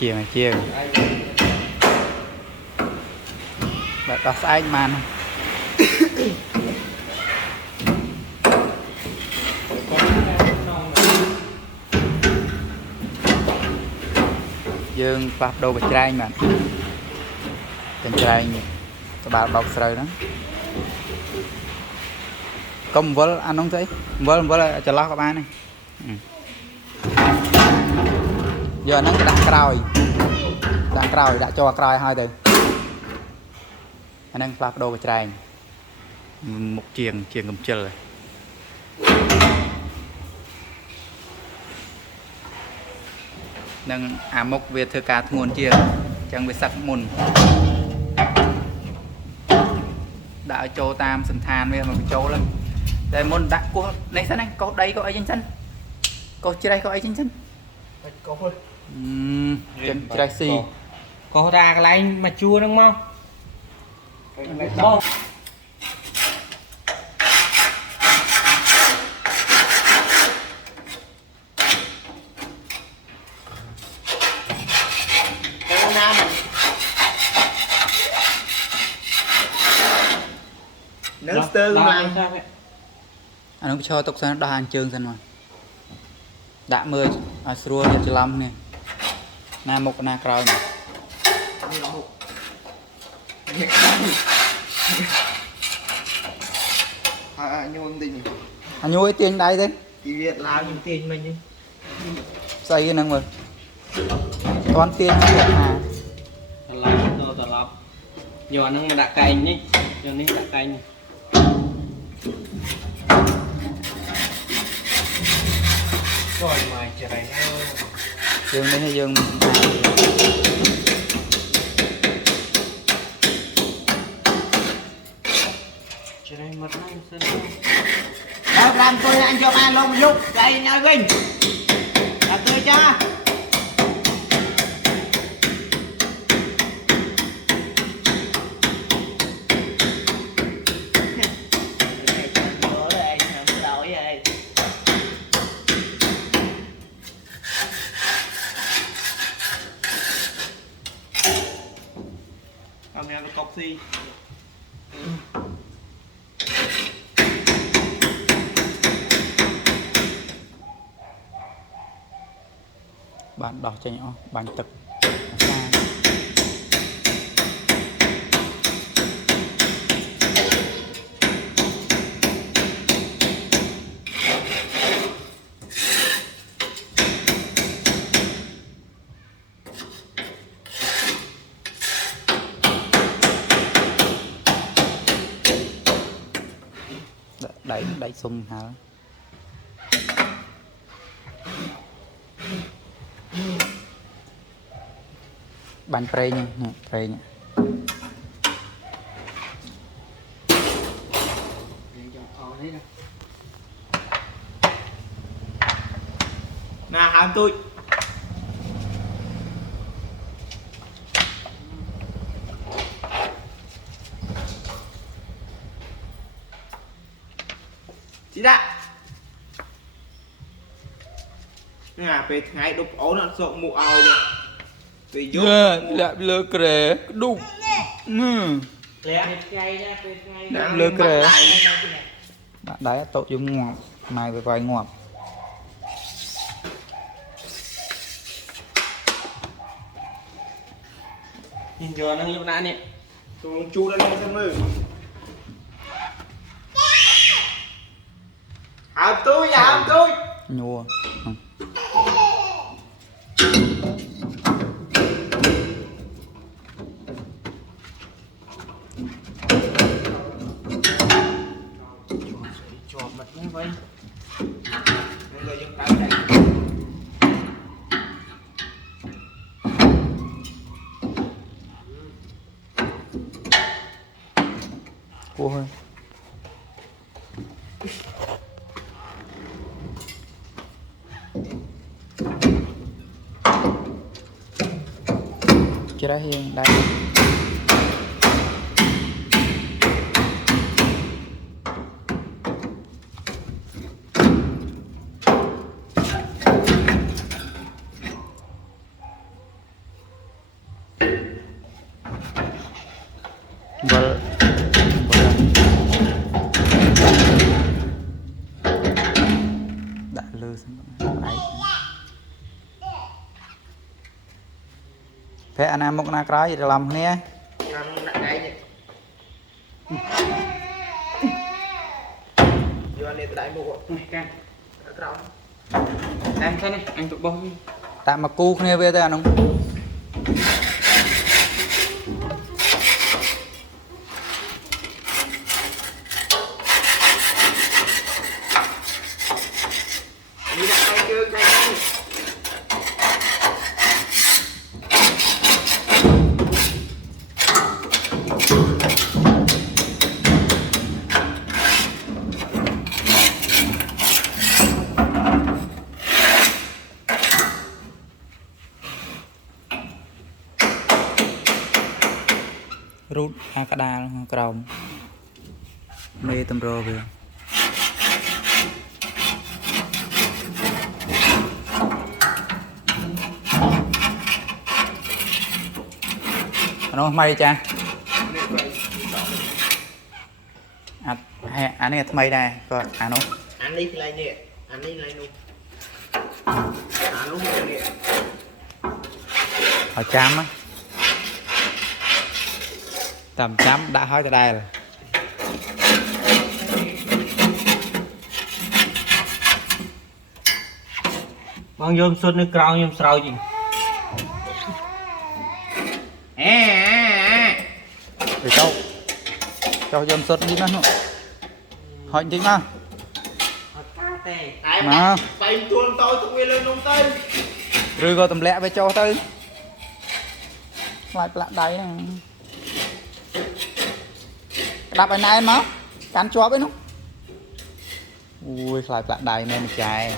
chiên và đó sai màn dương bắp đồ bạch trai mà bạch trai các bạn bọc sợi đó công vỡ ăn không thấy vỡ cho lo các bạn này giờ nó đã còi đã cho còi hai từ anh đang bắp đồ bạch trai một chiên cầm chân rồi nâng mốc về thưa cá nguồn chia chẳng về sắc mùn đã cho tam sân than với mà cho lắm đây môn đã của này sao này có đây có ấy trên sân có trên đây có ấy trên sân có thôi trên đây xì có ra cái này mà chua đúng không nướng tương mà anh không cho tục sang đo hàng trường xem mà đã 10 xua cho 15 nè na một na còi này nhôn tình anh nuôi tiền đây thế thì Việt làm những tiền mình đi xây cái năng rồi con tiền Việt à tao lọc giờ nó mà đặt cành đi giờ nó đặt cành rồi mày chờ này dương đấy hay dương chờ này mất năng sân đâu làm tôi anh cho ba lông lúc đây nha Vinh là tôi cha cầm nhà cọc xi bạn đỏ cho nhỏ bạn tập đẩy sung hả bàn pre nha pre nha nè hàm tôi chị đã nè về ngày đục ổ nó sợ mụ oi rồi vì vô lại lơ kề đục lơ kề bạn đấy tội dùng ngọt mai về vài ngọt nhìn giờ nó như nãy nè tôi chu lên xem ơi hàm tôi nhua chọt mặt như vậy bây giờ chúng ta chạy cua thôi chưa đã hiền đây vâng đã lư ấy thế anh em một na cái gì làm nè Làm nặng cái nhỉ. Vô anh đi từ đại một Này can. Rau. Em thế này, anh tụi bông. tạm mà cu nè về đây anh không Đi đặt tay chưa tay không? rút cái đa còng mê tầm rô về nó may cha anh này thay đây coi anh nó Anh đi lại nè, anh đi lại luôn. Anh luôn nè. họ chăm á tầm chăm đã hỏi tới đây rồi Bông vô suốt nước cao nhưng sao gì. để cho dâm sốt đi nó hỏi chính mà Ai mà mà bay tuôn tôi tụi nguyên lên luôn tới. rồi gọi tầm lẹ về cho tới lại lạ đấy nè đập ở này mà cắn chó với nó ui lại lạ đầy nên chạy